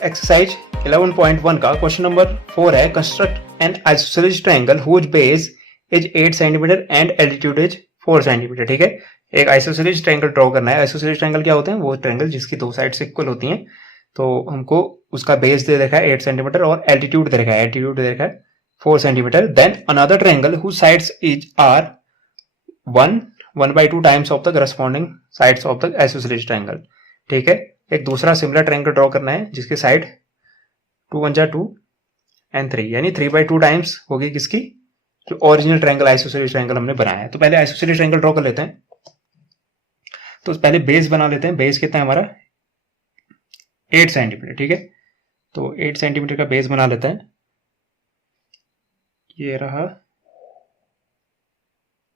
Exercise 11.1 का question number 4 है, construct an isosceles triangle whose base is 8 centimetre and altitude is 4 centimetre. ठीक है, एक आइसोसेलेस ट्रायंगल ड्रॉ करना है। आइसोसेलेस ट्रायंगल क्या होते हैं? वो ट्रायंगल जिसकी दो साइड्स इक्वल होती हैं। तो हमको उसका बेस दे रखा है 8 सेंटीमीटर और एल्टीट्यूड दे रखा है, एल्टीट्यूड दे रखा है 4 centimetre. Then another triangle whose sides is are 1/2 times of the corresponding sides of the isosceles triangle. ठीक है, एक दूसरा सिमिलर ट्रायंगल ड्रॉ करना है जिसकी साइड 2 1 2 एंड 3 यानी 3/2 टाइम्स होगी किसकी? जो ओरिजिनल ट्रायंगल आइसोसेलेस ट्रायंगल हमने बनाया है। तो पहले आइसोसेलेस ट्रायंगल ड्रॉ कर लेते हैं। तो पहले बेस बना लेते हैं। बेस कितना है हमारा? 8 सेंटीमीटर। ठीक है, तो 8 सेंटीमीटर का बेस बना लेते हैं। ये रहा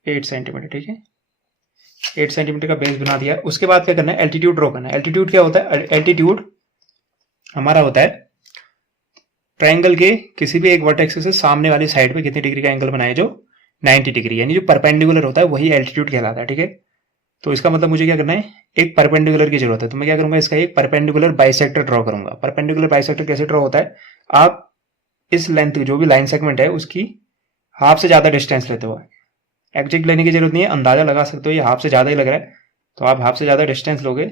8 सेंटीमीटर। ठीक है, 8 सेंटीमीटर का बेस बना दिया। उसके बाद क्या करना है? एल्टीट्यूड ड्रॉ करना है। एल्टीट्यूड क्या होता है? एल्टीट्यूड हमारा होता है ट्रायंगल के किसी भी एक वर्टेक्स से सामने वाली साइड पे कितनी डिग्री का एंगल बनाए, जो 90 डिग्री, यानी जो परपेंडिकुलर होता है वही एल्टीट्यूड कहलाता है। ठीक है, तो इसका मतलब मुझे क्या करना है? एक परपेंडिकुलर की जरूरत है। तो मैं क्या करूंगा? इसका एक परपेंडिकुलर बाइसेक्टर ड्रॉ करूंगा। परपेंडिकुलर बाइसेक्टर कैसे ड्रॉ होता है? आप इस लेंथ जो भी लाइन सेगमेंट है उसकी हाफ से ज्यादा डिस्टेंस लेते हो। एग्जैक्ट लेने की जरूरत नहीं है, अंदाजा लगा सकते हो ये हाफ से ज्यादा ही लग रहा है, तो आप हाफ से ज्यादा डिस्टेंस लोगे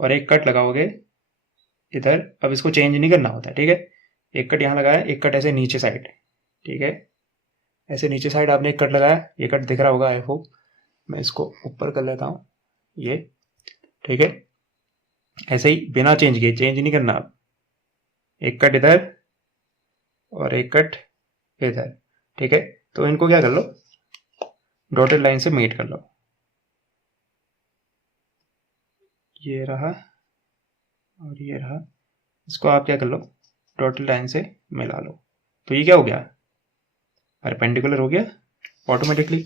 और एक कट लगाओगे इधर। अब इसको चेंज नहीं करना होता है। ठीक है, एक कट यहाँ लगाया, एक कट ऐसे नीचे साइड। ठीक है, ऐसे नीचे साइड आपने एक कट लगाया, ये कट दिख रहा होगा आई होप। मैं इसको ऊपर कर लेता हूँ ये। ठीक है, ऐसे ही बिना चेंज किए, चेंज नहीं करना आप। एक कट इधर और एक कट इधर। ठीक है, तो इनको क्या कर लो? डॉटेड लाइन से मीट कर लो। ये रहा और ये रहा, इसको आप क्या कर लो? डॉटेड लाइन से मिला लो। तो ये क्या हो गया? परपेंडिकुलर हो गया ऑटोमेटिकली।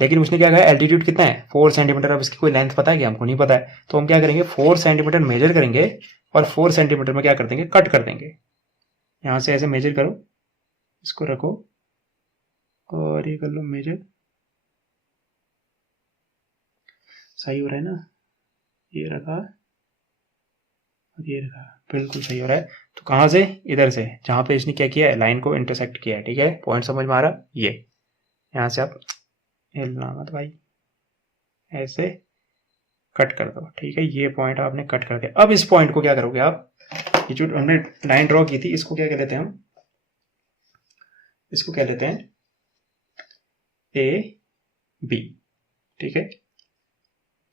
लेकिन उसने क्या कहा? एल्टीट्यूड कितना है? 4 सेंटीमीटर। अब इसकी कोई लेंथ पता है क्या? हमको नहीं पता है। तो हम क्या करेंगे? 4 सेंटीमीटर मेजर करेंगे और 4 सेंटीमीटर में क्या कर देंगे? कट कर देंगे। यहां से ऐसे मेजर करो, इसको रखो और ये कर लो मेजर। सही हो रहा है ना? ये रखा और ये रखा, बिल्कुल सही हो रहा है। तो कहां से? इधर से, जहां पे इसने क्या किया है? लाइन को इंटरसेक्ट किया है। ठीक है, पॉइंट समझ में आ रहा? ये यहां से आप हिलना मत भाई, ऐसे कट कर दो। ठीक है, ये पॉइंट आपने कट कर दिया। अब इस पॉइंट को क्या करोगे आप? ये जो हमने लाइन ड्रॉ की थी इसको क्या कह लेते हैं हम? इसको कह लेते हैं ए बी। ठीक है,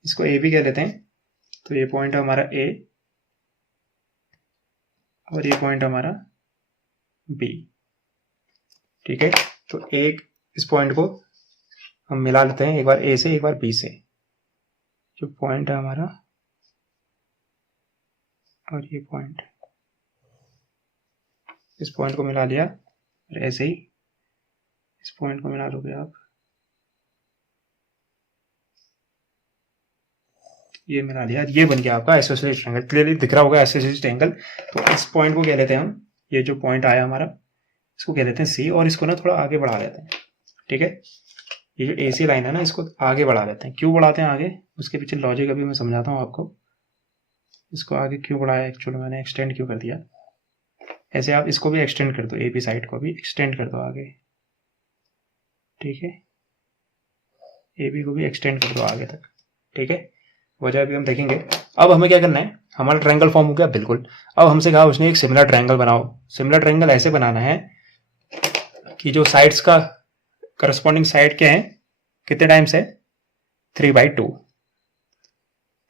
इसको ए बी कह लेते हैं। तो ये पॉइंट है हमारा ए और ये पॉइंट हमारा बी। ठीक है, तो एक इस पॉइंट को हम मिला लेते हैं, एक बार ए से एक बार बी से। जो पॉइंट है हमारा और ये पॉइंट, इस पॉइंट को मिला लिया और ऐसे ही इस पॉइंट को मिला लोगे आप। ये मिला लिया, ये बन गया आपका आइसोसेलेस ट्रायंगल। क्लियरली दिख रहा होगा आइसोसेलेस ट्रायंगल। तो इस पॉइंट को क्या लेते हैं हम? ये जो पॉइंट आया हमारा इसको कह लेते हैं सी, और इसको ना थोड़ा आगे बढ़ा लेते हैं। ठीक है, ये जो एसी लाइन है ना इसको आगे बढ़ा लेते हैं। क्यों बढ़ाते हैं आगे? उसके पीछे लॉजिक अभी मैं समझाता हूँ आपको। इसको आगे क्यों बढ़ाया? एक्चुअली मैंने एक्सटेंड क्यों कर दिया? ऐसे आप इसको भी एक्सटेंड कर दो, ए बी साइड को भी एक्सटेंड कर दो आगे। ठीक है, ए बी को भी एक्सटेंड कर दो आगे तक। ठीक है, वजह अभी हम देखेंगे। अब हमें क्या करना है? हमारा ट्रायंगल फॉर्म हो गया बिल्कुल। अब हमसे कहा उसने एक सिमिलर ट्रायंगल बनाओ। सिमिलर ट्रायंगल ऐसे बनाना है कि जो साइड्स का करस्पॉन्डिंग साइड क्या है, कितने टाइम्स है? 3/2।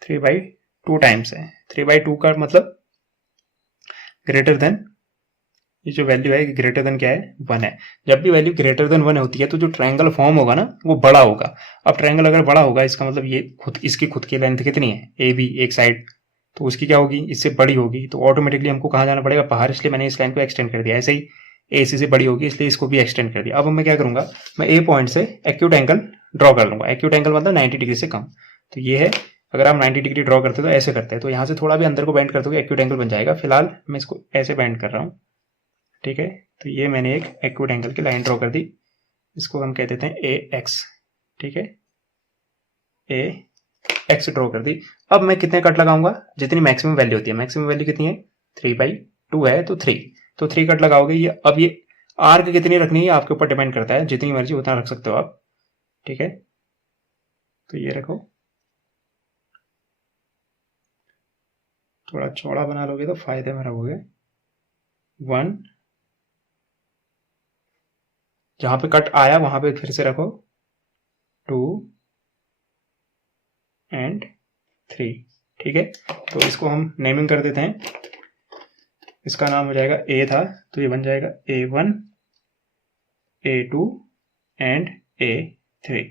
3/2 टाइम्स है। 3/2 का मतलब ग्रेटर देन, ये जो वैल्यू है ग्रेटर देन क्या है? 1 है। जब भी वैल्यू ग्रेटर देन 1 होती है तो जो ट्रायंगल फॉर्म होगा ना वो बड़ा होगा। अब ट्रायंगल अगर बड़ा होगा इसका मतलब ये इसकी खुद की लेंथ कितनी है? ए बी एक साइड, तो उसकी क्या होगी? इससे बड़ी होगी। तो ऑटोमेटिकली हमको कहाँ जाना पड़ेगा? बाहर। इसलिए मैंने इस लाइन को एक्सटेंड कर दिया। ऐसे ही ए सी से बड़ी होगी इसलिए इसको भी एक्सटेंड कर दिया। अब मैं क्या करूंगा? मैं ए पॉइंट से एक्यूट एंगल ड्रॉ कर लूंगा। एक्यूट एंगल मतलब 90 डिग्री से कम। तो ये है, अगर आप 90 डिग्री ड्रॉ करते तो ऐसे करते हैं, तो यहाँ से थोड़ा भी अंदर को बेंड करते हो एक्यूट एंगल बन जाएगा। फिलहाल मैं इसको ऐसे बेंड कर रहा हूँ। ठीक है, तो ये मैंने एक एक्यूट एंगल की लाइन ड्रॉ कर दी। इसको हम कह देते हैं ए एक्स। ठीक है, ए एक्स ड्रॉ कर दी। अब मैं कितने कट लगाऊंगा? जितनी मैक्सिमम वैल्यू होती है। मैक्सिमम वैल्यू कितनी है? 3/2 है तो 3, तो 3 कट लगाओगे। ये अब ये आर्क कितनी रखनी है आपके ऊपर डिपेंड करता है, जितनी मर्जी उतना रख सकते हो आप, ठीक है। तो ये रखो, थोड़ा चौड़ा बना लोगे तो फायदे में रहोगे। 1, जहां पे कट आया वहां पे फिर से रखो, 2 एंड 3, ठीक है। तो इसको हम नेमिंग कर देते हैं, इसका नाम हो जाएगा A था तो ये बन जाएगा A1, A2 एंड A3।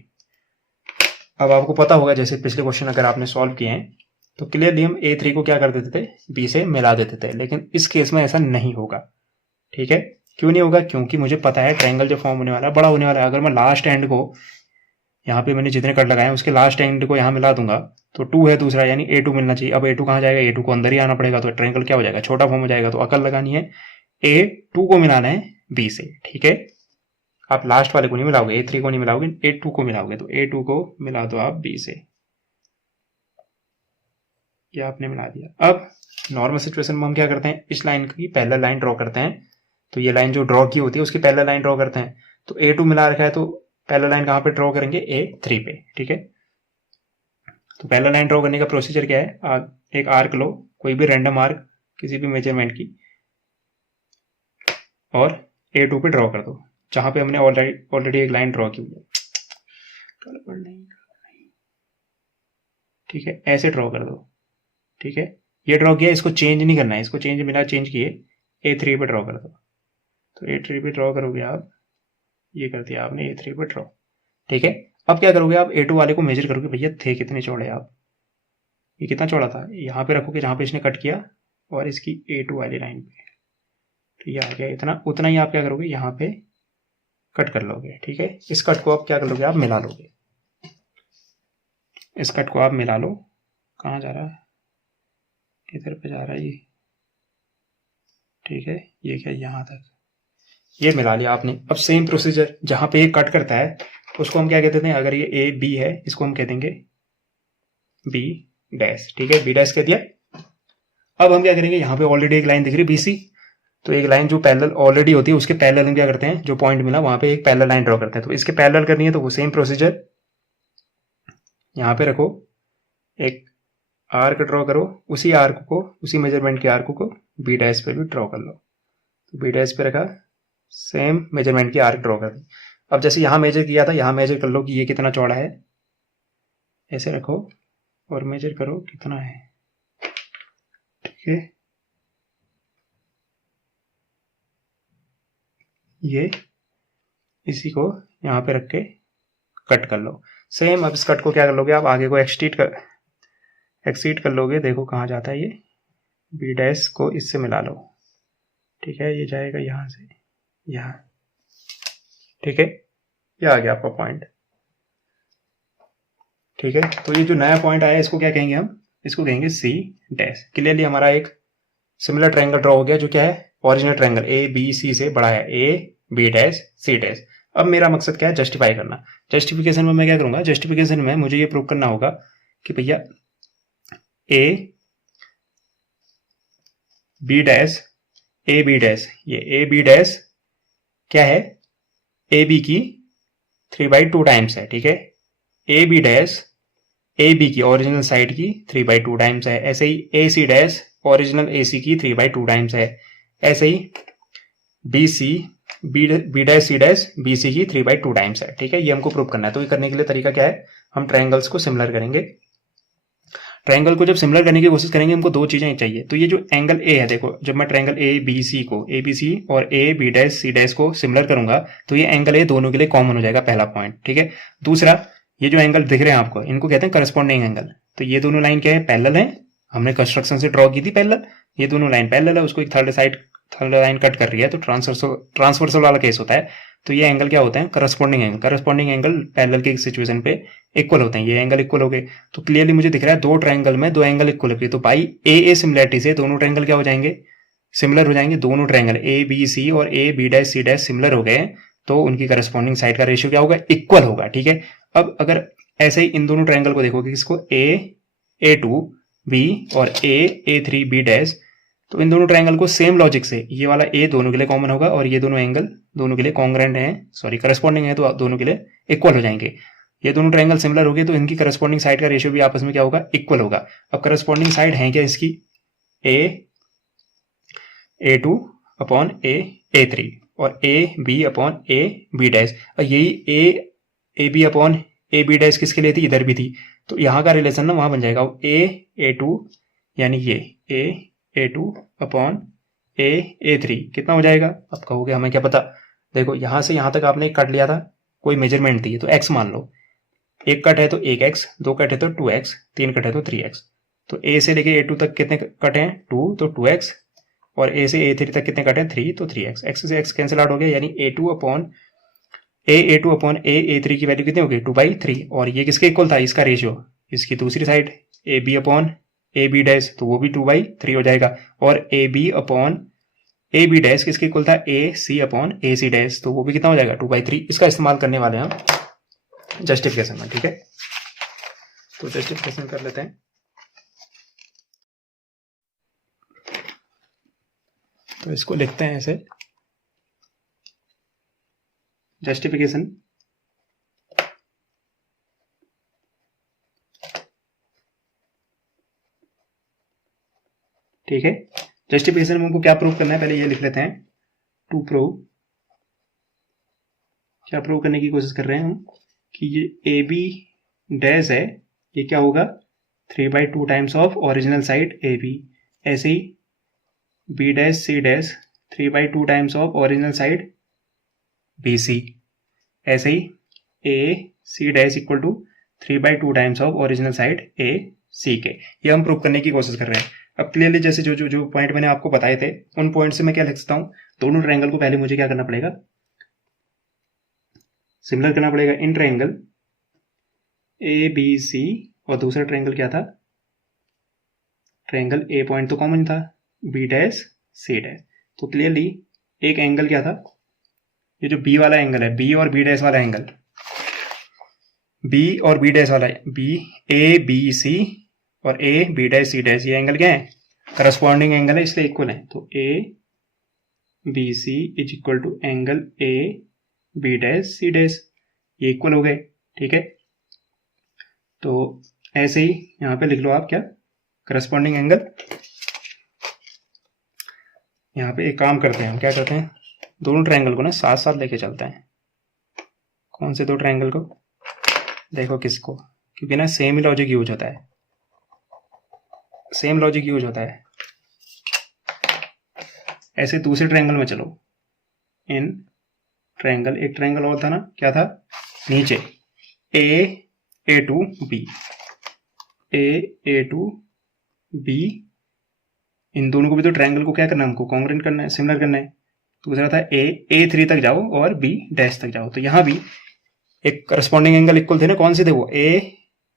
अब आपको पता होगा जैसे पिछले क्वेश्चन अगर आपने सॉल्व किए हैं तो क्लियरली हम A3 को क्या कर देते थे, B से मिला देते थे, लेकिन इस केस में ऐसा नहीं होगा, ठीक है। क्यों नहीं होगा, क्योंकि मुझे पता है ट्रायंगल जो फॉर्म होने वाला है बड़ा होने वाला है। अगर मैं लास्ट एंड को यहाँ पे मैंने जितने कट लगाए हैं उसके लास्ट एंड को यहाँ मिला दूंगा तो 2 है दूसरा, यानी A2 मिलना चाहिए। अब A2 कहाँ जाएगा, A2 को अंदर ही आना पड़ेगा, तो ट्रायंगल क्या हो जाएगा, छोटा फॉर्म हो जाएगा। तो अकल लगानी है, A2 को मिलाना है B से, ठीक है। आप लास्ट वाले को नहीं मिलाओगे, A3 को नहीं मिलाओगे, A2 को मिलाओगे। तो A2 को मिला दो आप B से, ये आपने मिला दिया। अब नॉर्मल सिचुएशन में हम क्या करते हैं, इस लाइन की पैरेलल लाइन ड्रॉ करते हैं। तो ये लाइन जो ड्रॉ की होती है उसकी पैरेलल लाइन ड्रॉ करते हैं। तो A2 मिला रखा है तो पैरेलल लाइन कहां पे ड्रॉ करेंगे, A3 पे, ठीक है। तो पैरेलल लाइन ड्रॉ करने का प्रोसीजर क्या है, एक आर्क लो, कोई भी रैंडम आर्क किसी भी मेजरमेंट की, और A2 पे ड्रॉ कर दो जहां पे हमने ऑलरेडी एक लाइन ड्रॉ की हुई है, ठीक है। ऐसे ड्रॉ कर दो, ठीक है। ये ड्रॉ किया, इसको चेंज नहीं करना है, इसको चेंज बिना चेंज किए A3 पे ड्रॉ कर दो। तो A3 पे ड्रॉ करोगे आप, ये कर दिया आपने A3 पे ड्रॉ, ठीक है। अब क्या करोगे आप, A2 वाले को मेजर करोगे, भैया थे कितने चौड़े आप, ये कितना चौड़ा था, यहाँ पे रखोगे जहां पे इसने कट किया और इसकी A2 वाली लाइन पे, तो ये आ गया इतना, उतना ही आप क्या करोगे यहाँ पे कट कर लोगे, ठीक है। इस कट को आप क्या कर लोगे, आप मिला लोगे, इस कट को आप मिला लो। कहाँ जा रहा है, इधर पे जा रहा है ये, ठीक है। ये क्या, यहाँ तक ये मिला लिया आपने। अब सेम प्रोसीजर जहां पे ये कट करता है उसको हम क्या कहते हैं, अगर ये A B है इसको हम कह देंगे B डैश, ठीक है, B डैश कह दिया। अब हम क्या करेंगे, यहाँ पे ऑलरेडी एक लाइन दिख रही है BC, तो एक लाइन जो पैरेलल ऑलरेडी होती है उसके पैरेलल हम क्या करते हैं, जो पॉइंट मिला वहां पे एक पैरेलल लाइन ड्रॉ करते हैं। तो इसके पैरेलल करनी है तो वो सेम प्रोसीजर, यहाँ पे रखो, एक आर्क ड्रॉ करो, उसी आर्क को, उसी मेजरमेंट के आर्क को B डैश पे भी ड्रॉ कर लो। तो B डैश पे रखा, सेम मेजरमेंट की आर्क ड्रॉ कर दी। अब जैसे यहां मेजर किया था, यहां मेजर कर लो कि ये कितना चौड़ा है, ऐसे रखो और मेजर करो कितना है, ठीक है। ये इसी को यहां पे रख के कट कर लो सेम। अब इस कट को क्या कर लोगे आप, आगे को एक्सटीड कर लोगे। देखो कहाँ जाता है ये, B डैश को इससे मिला लो, ठीक है। ये जाएगा यहां से यहाँ, ठीक है। ये आ गया आपका पॉइंट, ठीक है। तो ये जो नया पॉइंट आया इसको क्या कहेंगे हम, इसको कहेंगे C डैश। क्लियरली हमारा एक सिमिलर ट्रायंगल ड्रॉ हो गया जो क्या है, ओरिजिनल ट्रायंगल ABC से बड़ा है, A B dash C dash. अब मेरा मकसद क्या है, जस्टिफाई करना। जस्टिफिकेशन में मैं क्या करूंगा, जस्टिफिकेशन में मुझे ये प्रूव करना होगा कि भैया A B dash A B dash, ये A B डैश क्या है, ए बी की 3/2 टाइम्स है, ठीक है। A B dash A B की ओरिजिनल साइड की 3/2 टाइम्स है। ऐसे ही ए सी डैश ओरिजिनल ए सी की 3/2 टाइम्स है। ऐसे ही B C B dash C dash B C की 3/2 टाइम्स है, ठीक है। ये हमको प्रूव करना है। तो ये करने के लिए तरीका क्या है, हम ट्रायंगल्स को सिमिलर करेंगे। ट्रायंगल को जब सिमिलर करने की कोशिश करेंगे हमको दो चीजें चाहिए। तो ये जो एंगल ए है, देखो जब मैं ट्रायंगल ए बी सी को, ए बी सी और A B dash C dash को सिमिलर करूंगा तो ये एंगल ए दोनों के लिए कॉमन हो जाएगा, पहला पॉइंट, ठीक है। दूसरा, ये जो एंगल दिख रहे हैं आपको, इनको कहते हैं करस्पॉन्डिंग एंगल। तो ये दोनों लाइन क्या है, पैरेलल है, हमने कंस्ट्रक्शन से ड्रॉ की थी पैरेलल, ये दोनों लाइन पैरेलल है, उसको एक थर्ड लाइन कट कर रही है, तो ट्रांसवर्सल वाला केस होता है। तो ये एंगल क्या होते हैं, corresponding angle. Corresponding angle parallel की सिचुएशन पे इक्वल होते हैं, ये एंगल इक्वल हो गए। तो क्लियरली मुझे दिख रहा है दो ट्रायंगल में दो एंगल इक्वल है, तो भाई ए सिमिलरिटी से दोनों ट्रायंगल क्या हो जाएंगे, सिमिलर हो जाएंगे। दोनों ट्रायंगल ए बी सी और A B dash C dash similar हो गए, तो उनकी करस्पॉन्डिंग साइड का रेशियो क्या होगा, इक्वल होगा, ठीक है। अब अगर ऐसे ही इन दोनों ट्रायंगल को देखोगे, इसको A2 B और A3 B डैश, तो इन दोनों ट्रायंगल को सेम लॉजिक से ये वाला ए दोनों के लिए कॉमन होगा और ये दोनों एंगल दोनों के लिए कॉन्ग्रेंट हैं, सॉरी करस्पॉन्डिंग है, तो दोनों के लिए इक्वल हो जाएंगे। ये दोनों ट्रायंगल सिमिलर हो गए तो इनकी करस्पॉन्डिंग साइड का रेशियो भी आपस में क्या होगा, इक्वल होगा। अब करस्पॉन्डिंग साइड है क्या इसकी, A2 अपॉन A3 और AB अपॉन AB डैश, और यही AB अपॉन AB डैश किसके लिए थी, इधर भी थी, तो यहाँ का रिलेशन ना वहां बन जाएगा A2 यानी ये A2 अपॉन A3 कितना हो जाएगा। अब कहोगे हमें क्या पता, देखो यहां से यहां तक आपने एक कट लिया था, कोई मेजरमेंट दी तो x मान लो, एक कट है तो 1x, दो कट है तो 2x, तीन कट है तो 3x, तो A से लेके A2 तक कितने कट हैं 2, तो 2x, और A से A3 तक कितने कट हैं 3, तो 3x, x से x कैंसिल आउट हो गया, यानी A2 अपॉन A3 की वैल्यू कितनी होगी 2/3, और ये किसके इक्वल था, इसका रेशियो, इसकी दूसरी side AB upon AB dash, तो वो भी 2/3 हो जाएगा, और AB अपॉन AB डैश किसके इक्वल था, AC अपॉन AC डैश, तो वो भी कितना हो जाएगा 2/3। इसका इस्तेमाल करने वाले हैं हम जस्टिफिकेशन में, ठीक है। तो जस्टिफिकेशन कर लेते हैं। तो इसको लिखते हैं ऐसे, जस्टिफिकेशन ठीक है। जस्टिफिकेशन में हमको क्या प्रूव करना है, पहले ये लिख लेते हैं, टू प्रूव, क्या प्रूव करने की कोशिश कर रहे हैं हम, कि ये AB डैश है, ये क्या होगा 3/2 times of original side AB, ऐसे ही B dash C dash 3/2 times of original side BC, ऐसे ही AC dash equal to 3/2 times of original side AC के, ये हम प्रूव करने की कोशिश कर रहे हैं। अब क्लियरली जैसे जो जो जो पॉइंट मैंने आपको बताए थे, उन पॉइंट से मैं क्या लिख सकता हूं, दोनों ट्रायंगल को पहले मुझे क्या करना पड़ेगा, सिमिलर करना पड़ेगा। इन ट्रायंगल ABC और दूसरा ट्रायंगल क्या था, ट्रायंगल A पॉइंट तो कॉमन था, B डैश C डैश, तो क्लियरली एक एंगल क्या था, ये जो B वाला एंगल है, B और B डैश वाला एंगल, B और B डैश वाला, B ABC और AB डैश C डैश, ये एंगल क्या है, करस्पॉन्डिंग एंगल है, इसलिए इक्वल है, तो ABC is equal to angle AB dash C dash, ये इक्वल हो गए, ठीक है। तो ऐसे ही यहां पे लिख लो आप क्या, करस्पॉन्डिंग एंगल। यहां पे एक काम करते हैं हम, क्या करते हैं, दोनों ट्रायंगल को ना साथ साथ लेके चलते हैं। कौन से दो ट्रायंगल को, देखो किसको, क्योंकि ना सेम ही लॉजिक यूज होता है, सेम लॉजिक यूज होता है। ऐसे दूसरे ट्रायंगल में चलो, इन ट्रायंगल, एक ट्रायंगल और था ना, क्या था, नीचे A2B, A2B, इन दोनों को भी तो ट्रायंगल को क्या करना है, हमको कॉन्ग्रुएंट करना है, सिमिलर करना है। दूसरा था A3 तक जाओ और B डैश तक जाओ, तो यहां भी एक करस्पॉन्डिंग एंगल इक्वल थे ना, कौन से थे वो,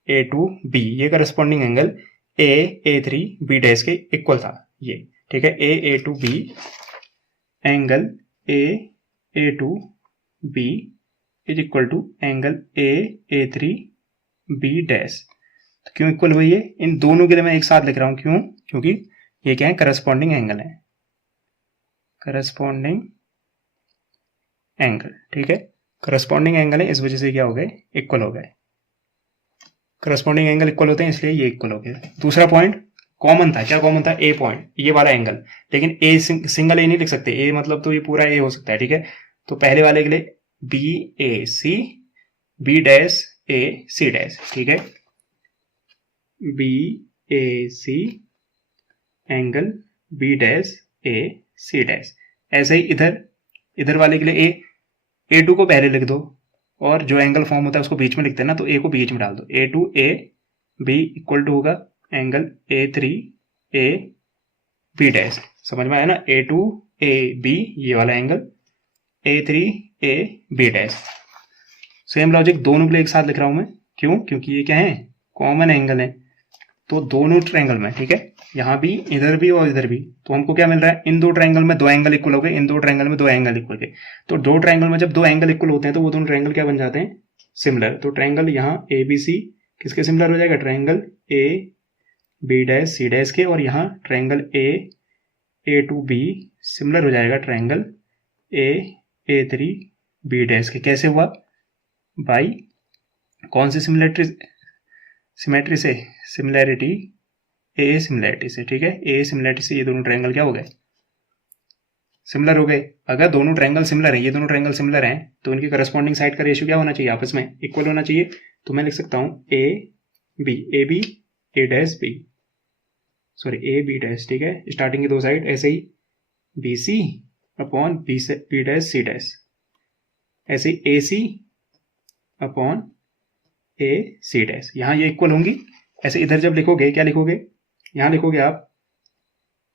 A2B, ये करस्पॉन्डिंग एंगल A3B डैश के इक्वल था, ये ठीक है। A2B angle A2B is equal to angle A3B dash, तो क्यों इक्वल हुई है, इन दोनों के लिए मैं एक साथ लिख रहा हूं, क्यों, क्योंकि ये क्या है, करस्पॉन्डिंग एंगल है, करस्पॉन्डिंग एंगल, ठीक है, करस्पॉन्डिंग एंगल है, इस वजह से क्या हो गए, इक्वल हो गए। करस्पॉन्डिंग एंगल इक्वल होते हैं इसलिए ये इक्वल हो गए। दूसरा पॉइंट कॉमन था, क्या कॉमन था, ए पॉइंट, ये वाला एंगल, लेकिन ए सिंगल ए नहीं लिख सकते, ए मतलब तो ये पूरा ए हो सकता है, ठीक है। तो पहले वाले के लिए BAC B dash AC dash, ठीक है, BAC angle B dash AC dash. ऐसे ही इधर वाले के लिए A2 को पहले लिख दो, और जो एंगल फॉर्म होता है उसको बीच में लिखते हैं ना, तो A को बीच में डाल दो, A2AB इक्वल टू होगा एंगल A3AB डैश, समझ में आया ना, A2AB ये वाला angle, A3AB dash. Same logic दोनों के लिए एक साथ लिख रहा हूं मैं, क्यों, क्योंकि ये क्या है, कॉमन एंगल है, तो दोनों ट्रायंगल में, ठीक है, यहां भी, इधर भी और इधर भी, तो हमको क्या मिल रहा है, इन दो ट्रायंगल में दो एंगल इक्वल हो गए, इन दो ट्रायंगल में दो एंगल इक्वल गए, तो दो ट्रायंगल में जब दो एंगल इक्वल होते हैं तो वो दोनों ट्रायंगल क्या बन जाते हैं, सिमिलर। तो ट्रायंगल यहाँ ABC किसके सिमिलर हो जाएगा, triangle AB dash C dash के, और यहाँ triangle A two B similar हो जाएगा ट्रायंगल A3 B डैश के। कैसे हुआ? बाई कौन सी सिमेट्री से? सिमिलैरिटी, ए सिमिलैरिटी से। ठीक है, ए सिमिलैरिटी से ये दोनों ट्रायंगल क्या हो गए? सिमिलर हो गए। अगर दोनों ट्रायंगल सिमिलर हैं, ये दोनों ट्रायंगल सिमिलर हैं, तो इनकी करस्पॉन्डिंग साइड का रेशियो क्या होना चाहिए? आपस में इक्वल होना चाहिए। तो मैं लिख सकता हूँ A B A dash B, sorry A B dash. ठीक है, स्टार्टिंग की दो साइड ऐसे ही B C upon B dash C dash, ऐसे ही ए C upon A C dash. यहाँ ये इक्वल होंगी। ऐसे इधर जब लिखोगे, क्या लिखोगे? यहाँ लिखोगे आप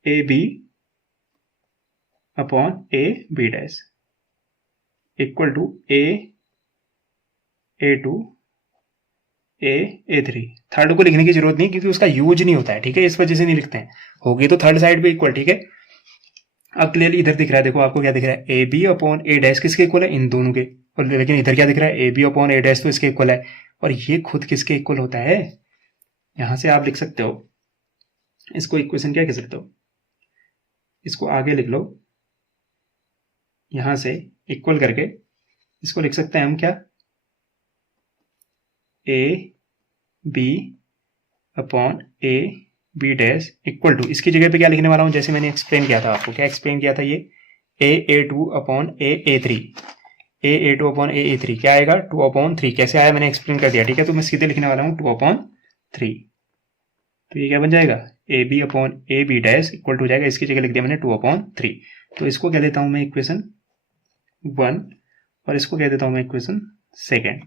A B upon A B dash equal to A two ए3। थर्ड को लिखने की जरूरत नहीं, क्योंकि उसका यूज नहीं होता है। ठीक है, इस वजह से नहीं लिखते हैं। होगी तो थर्ड साइड पे इक्वल। ठीक है, अब क्लियरली इधर दिख रहा है। देखो आपको क्या दिख रहा है? A B upon A dash किसके इक्वल है? इन दोनों के। और लेकिन इधर क्या दिख रहा है? A B upon A dash तो इसके इक्वल है। और ये खुद किसके इक्वल होता है? यहां से आप लिख सकते हो इसको, इक्वेशन क्या कह सकते हो? इसको आगे लिख लो, यहां से इक्वल करके इसको लिख सकते हैं हम क्या? A B upon A B dash equal to, इसकी जगह पे क्या लिखने वाला हूं? जैसे मैंने एक्सप्लेन किया था आपको। क्या एक्सप्लेन किया था? ये A2 upon A3, A2 upon A3 क्या आएगा? 2/3। कैसे आया मैंने एक्सप्लेन कर दिया। ठीक है, तो मैं सीधे लिखने वाला हूं 2/3। तो ये क्या बन जाएगा? A B upon A B dash equal to जाएगा, इसकी जगह लिख दिया मैंने 2/3। तो इसको कह देता हूं मैं इक्वेशन 1 और इसको कह देता हूं मैं इक्वेशन 2।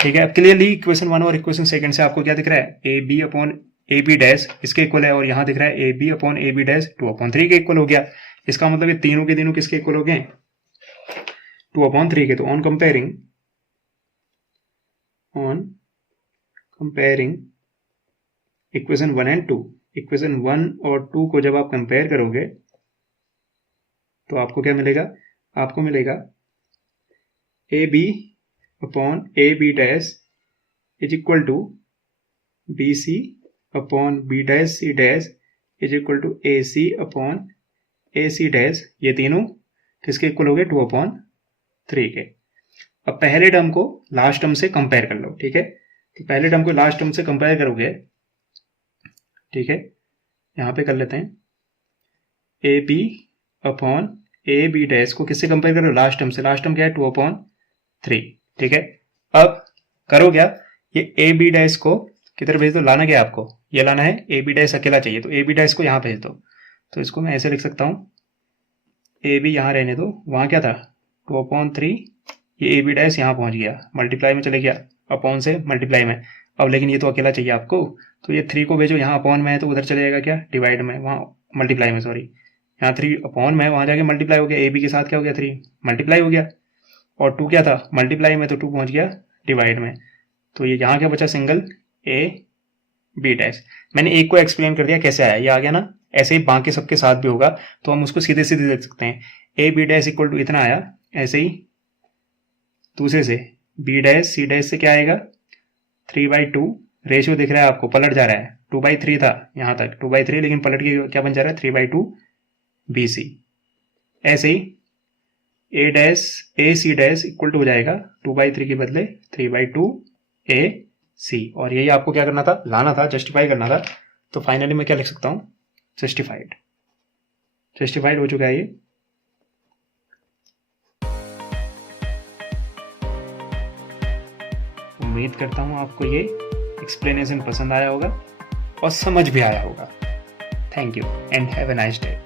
ठीक है, अब क्लियरली इक्वेशन 1 और इक्वेशन 2 से आपको क्या दिख रहा है? A B upon A B dash इसके इक्वल है, और यहां दिख रहा है A B upon A B dash 2/3 के इक्वल हो गया। इसका मतलब ये तीनों के तीनों किसके इक्वल हो गए? 2/3 के। तो on comparing equation 1 and 2, equation 1 और 2 को जब आप कंपेयर करोगे तो आपको क्या मिलेगा? आपको मिलेगा A B upon A B dash is equal to B C upon B dash C dash is equal to A C upon A C dash. ये तीनों किसके इक्वल हो गए? 2/3 के। अब पहले टर्म को लास्ट टर्म से कंपेयर कर लो। ठीक है, तो पहले टर्म को लास्ट टर्म से कंपेयर करोगे। ठीक है, यहां पे कर लेते हैं A B upon A B dash को किससे कंपेयर करो? लास्ट टर्म से। लास्ट टर्म क्या है? 2/3। ठीक है, अब करो क्या? ये ए बी डैश को किधर भेज दो? लाना क्या है आपको? ये लाना है, ए बी डैश अकेला चाहिए, तो ए बी डैश को यहां भेज दो। तो इसको मैं ऐसे लिख सकता हूं, ए बी यहां रहने दो, वहां क्या था? 2/3। ये ए बी डैश यहां पहुंच गया, मल्टीप्लाई में चले गया, अपॉन से मल्टीप्लाई में। अब लेकिन ये तो अकेला चाहिए आपको, तो ये 3 को भेजो, यहाँ अपॉन में है तो उधर चले जाएगा क्या? डिवाइड में, वहाँ मल्टीप्लाई में, सॉरी यहाँ 3 अपॉन में, वहाँ जाके मल्टीप्लाई हो गया। ए बी के साथ क्या हो गया? 3 मल्टीप्लाई हो गया, और 2 क्या था? मल्टीप्लाई में, तो 2 पहुंच गया डिवाइड में। तो ये यहाँ क्या बचा? Single A B dash. मैंने एक को एक्सप्लेन कर दिया कैसे आया, ये आ गया ना। ऐसे ही बाकी सबके साथ भी होगा, तो हम उसको सीधे सीधे देख सकते हैं। A B dash equal to इतना आया। ऐसे ही दूसरे से बी डैश सी डैश से क्या आएगा? 3/2। रेशियो दिख रहा है आपको, पलट जा रहा है। 2/3 था यहाँ तक, 2/3, लेकिन पलट के क्या बन जा रहा है? 3/2 बी सी। ऐसे ही A dash A C dash equal to हो जाएगा 2/3 के बदले 3/2 ए सी। और यही आपको क्या करना था? लाना था, जस्टिफाई करना था। तो फाइनली मैं क्या लिख सकता हूँ? जस्टिफाइड हो चुका है ये। उम्मीद करता हूँ आपको ये एक्सप्लेनेशन पसंद आया होगा और समझ भी आया होगा। Thank you and have a nice day.